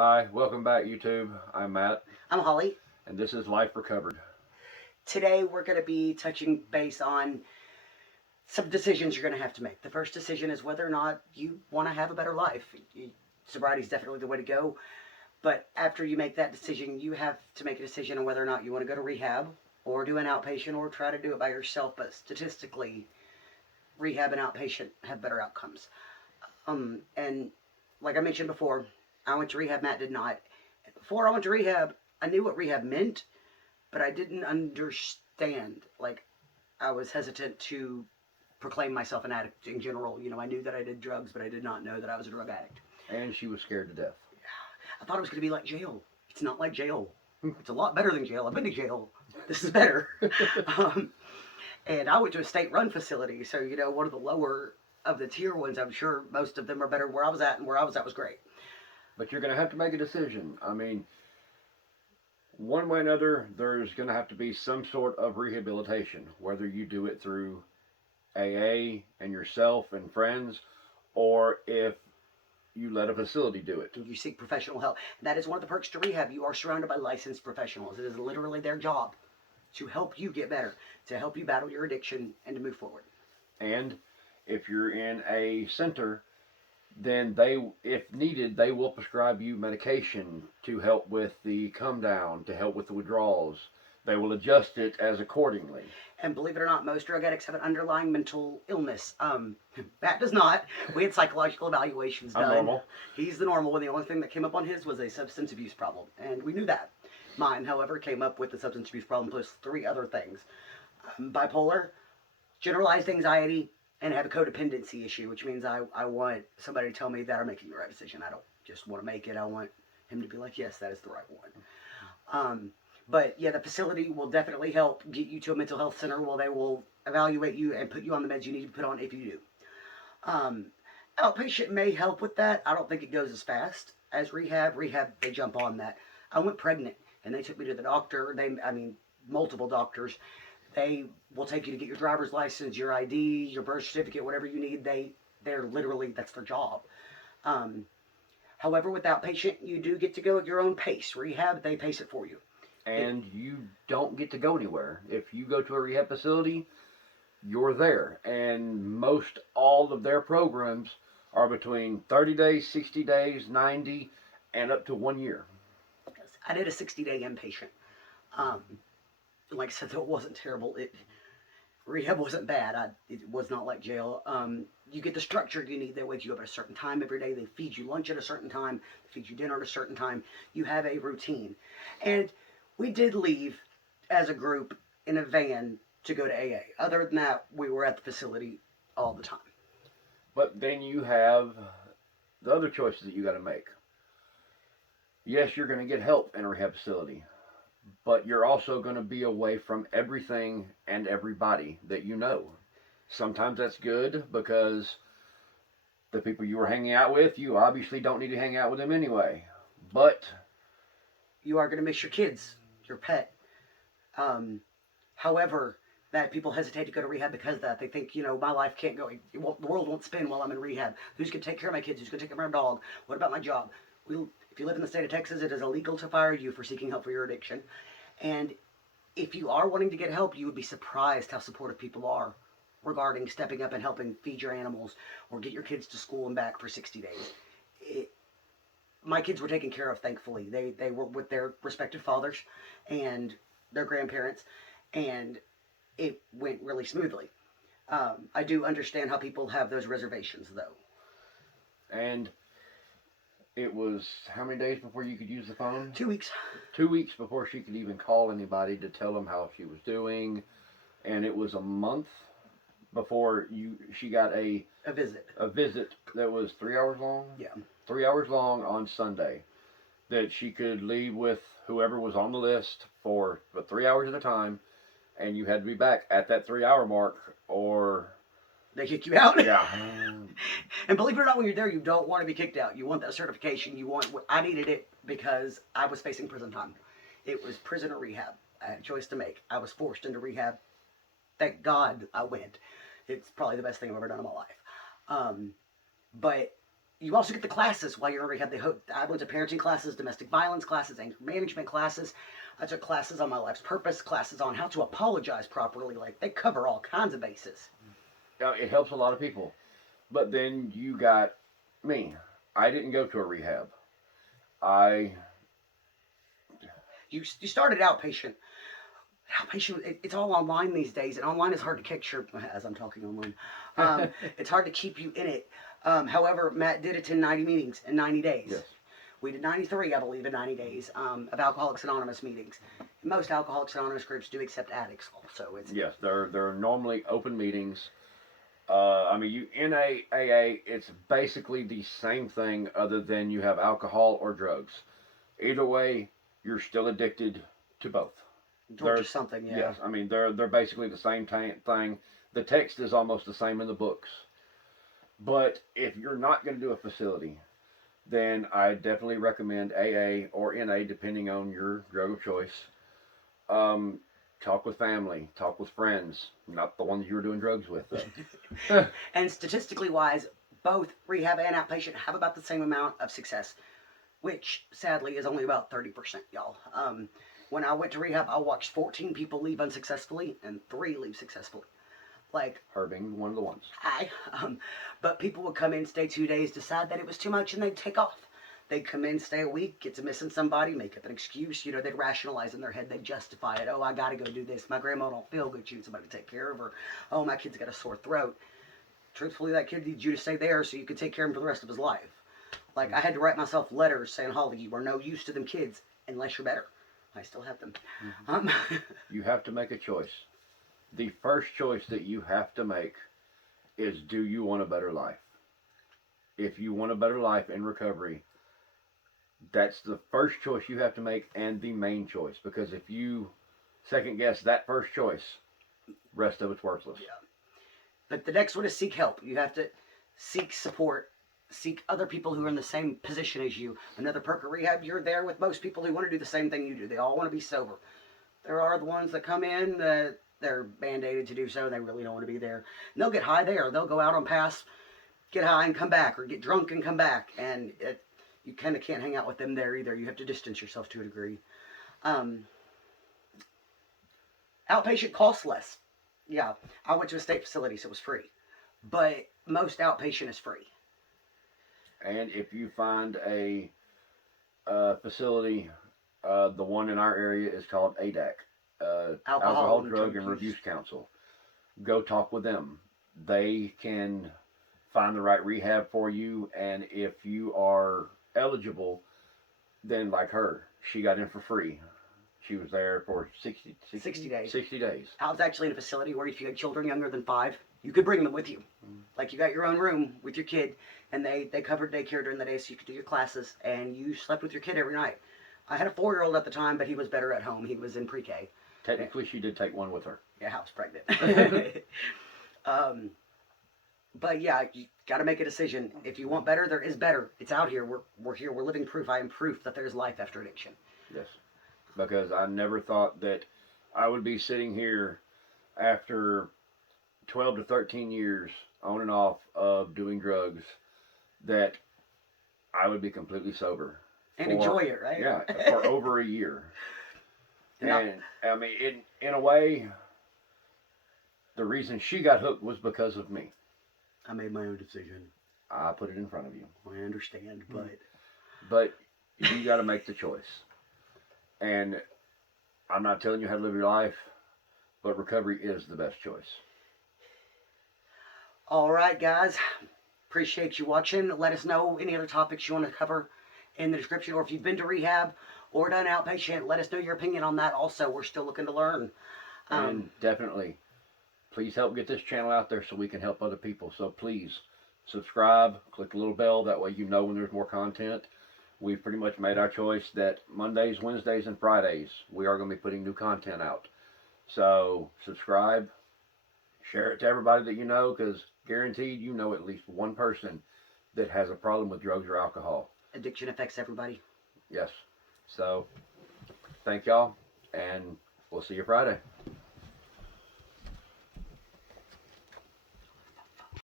Hi, welcome back, YouTube. I'm Matt, I'm Holly. and this is Life Recovered. Today we're going to be touching base on some decisions you're going to have to make. The first decision is whether or not you want to have a better life. Sobriety is definitely the way to go, but after you make that decision, you have to make a decision on whether or not you want to go to rehab or do an outpatient or try to do it by yourself. But statistically, rehab and outpatient have better outcomes. And like I mentioned before, I went to rehab. Matt did not. Before I went to rehab, I knew what rehab meant, but I didn't understand. Like, I was hesitant to proclaim myself an addict in general. I knew that I did drugs, but I did not know that I was a drug addict. And she was scared to death. I thought it was going to be like jail. It's not like jail. It's a lot better than jail. I've been to jail. This is better. um, and I went to a state-run facility, so one of the lower of the tier ones. I'm sure most of them are better where I was at, and where I was at was great. But you're going to have to make a decision. I mean, one way or another, there's going to have to be some sort of rehabilitation, whether you do it through AA and yourself and friends, or if you let a facility do it. You seek professional help. That is one of the perks to rehab. You are surrounded by licensed professionals. It is literally their job to help you get better, to help you battle your addiction, and to move forward. And if you're in a center, then they, if needed, they will prescribe you medication to help with the come down, to help with the withdrawals. They will adjust it as accordingly. And believe it or not, most drug addicts have an underlying mental illness. Matt does not. We had psychological evaluations done. I'm normal. He's the normal one. The only thing that came up on his was a substance abuse problem, and we knew that. Mine, however, came up with the substance abuse problem plus three other things: bipolar, generalized anxiety, and have a codependency issue, which means I want somebody to tell me that I'm making the right decision. I don't just want to make it. I want him to be like, yes, that is the right one. But yeah, the facility will definitely help get you to a mental health center where they will evaluate you and put you on the meds you need to put on if you do. Um, Outpatient may help with that. I don't think it goes as fast as rehab. Rehab, they jump on that. I went pregnant and they took me to the doctor. Multiple doctors. They will take you to get your driver's license, your ID, your birth certificate, whatever you need. They're literally, that's their job. However, with outpatient, you do get to go at your own pace. Rehab, they pace it for you. And you don't get to go anywhere. If you go to a rehab facility, you're there. And most all of their programs are between 30 days, 60 days, 90, and up to 1 year. I did a 60-day inpatient. Like I said, though, it wasn't terrible. Rehab wasn't bad. It was not like jail. You get the structure you need. They wake you up at a certain time every day. They feed you lunch at a certain time. They feed you dinner at a certain time. You have a routine. And we did leave as a group in a van to go to AA. Other than that, we were at the facility all the time. But then you have the other choices that you got to make. Yes, you're going to get help in a rehab facility, but you're also going to be away from everything and everybody that you know. Sometimes that's good because the people you were hanging out with, you obviously don't need to hang out with them anyway. But you are going to miss your kids, your pet. However, that people hesitate to go to rehab because of that. They think, my life can't go. The world won't spin while I'm in rehab. Who's going to take care of my kids? Who's going to take care of my dog? What about my job? If you live in the state of Texas, it is illegal to fire you for seeking help for your addiction. And if you are wanting to get help, you would be surprised how supportive people are regarding stepping up and helping feed your animals or get your kids to school and back for 60 days. My kids were taken care of, thankfully. They were with their respective fathers and their grandparents, and it went really smoothly. I do understand how people have those reservations, though. And it was how many days before you could use the phone? 2 weeks. 2 weeks before she could even call anybody to tell them how she was doing, and it was a month before she got a visit. A visit that was 3 hours long. Yeah. 3 hours long on Sunday, that she could leave with whoever was on the list for 3 hours at a time, and you had to be back at that 3 hour mark or they kick you out. Yeah. And believe it or not, when you're there, you don't want to be kicked out. You want that certification. I needed it because I was facing prison time. It was prison or rehab. I had a choice to make. I was forced into rehab. Thank God I went. It's probably the best thing I've ever done in my life. But you also get the classes while you're in rehab. I went to parenting classes, domestic violence classes, anger management classes. I took classes on my life's purpose, classes on how to apologize properly. Like, they cover all kinds of bases. Now, it helps a lot of people. But then you got me. I didn't go to a rehab. I You started outpatient. Outpatient, it's all online these days, and online is hard to kick. Sure, as I'm talking online, it's hard to keep you in it. However, Matt did attend 90 meetings in 90 days. Yes. We did 93, I believe, in 90 days of Alcoholics Anonymous meetings. Most Alcoholics Anonymous groups do accept addicts, also. Yes, they're normally open meetings. I mean, you NAAA, it's basically the same thing, other than you have alcohol or drugs. Either way, you're still addicted to both. Or just something, yeah. Yes, I mean they're basically the same thing. The text is almost the same in the books. But if you're not going to do a facility, then I definitely recommend AA or NA, depending on your drug of choice. Talk with family, talk with friends, not the ones you were doing drugs with, though. And statistically wise, both rehab and outpatient have about the same amount of success, which sadly is only about 30%, y'all. When I went to rehab, I watched 14 people leave unsuccessfully and 3 leave successfully. Like, Her being one of the ones. But people would come in, stay 2 days, decide that it was too much, and they'd take off. They'd come in, stay a week, get to missing somebody, make up an excuse. You know, they'd rationalize in their head. They'd justify it. Oh, I got to go do this. My grandma don't feel good. She needs somebody to take care of her. Oh, my kid's got a sore throat. Truthfully, that kid needs you to stay there so you could take care of him for the rest of his life. Like, I had to write myself letters saying, Holly, you are no use to them kids unless you're better. I still have them. You have to make a choice. The first choice that you have to make is, do you want a better life? If you want a better life in recovery, that's the first choice you have to make, and the main choice. Because if you second guess that first choice, rest of it's worthless. Yeah. But the next one is seek help. You have to seek support. Seek other people who are in the same position as you. Another perk of rehab, you're there with most people who want to do the same thing you do. They all want to be sober. There are the ones that come in that they're band-aided to do so, and they really don't want to be there. And they'll get high there. They'll go out on pass, get high and come back, or get drunk and come back. And you kind of can't hang out with them there either. You have to distance yourself to a degree. Outpatient costs less. Yeah, I went to a state facility, so it was free. But most outpatient is free. And if you find a facility, the one in our area is called ADAC, Alcohol, Drug, and Abuse Council. Go talk with them. They can find the right rehab for you, and if you are eligible, then like her, she got in for free. She was there for 60 days. 60 days. I was actually in a facility where if you had children younger than 5, you could bring them with you. Like, you got your own room with your kid, and they covered daycare during the day so you could do your classes, and you slept with your kid every night. I had a 4-year-old at the time, but he was better at home. He was in pre-K. Technically, she did take one with her. Yeah, I was pregnant. But yeah, you got to make a decision. If you want better, there is better. It's out here. We're here. We're living proof. I am proof that there's life after addiction. Yes. Because I never thought that I would be sitting here after 12 to 13 years on and off of doing drugs, that I would be completely sober. And enjoy it, right? Yeah, for over a year. And I mean, in a way, the reason she got hooked was because of me. I made my own decision. I put it in front of you. I understand, But you got to make the choice. And I'm not telling you how to live your life, but recovery is the best choice. All right, guys. Appreciate you watching. Let us know any other topics you want to cover in the description, or if you've been to rehab or done outpatient, let us know your opinion on that also. We're still looking to learn. And definitely, please help get this channel out there so we can help other people. So please subscribe, click the little bell, that way you know when there's more content. We've pretty much made our choice that Mondays, Wednesdays, and Fridays we are going to be putting new content out. So subscribe, share it to everybody that you know, because guaranteed you know at least one person that has a problem with drugs or alcohol. Addiction affects everybody. Yes. So thank y'all, and we'll see you Friday.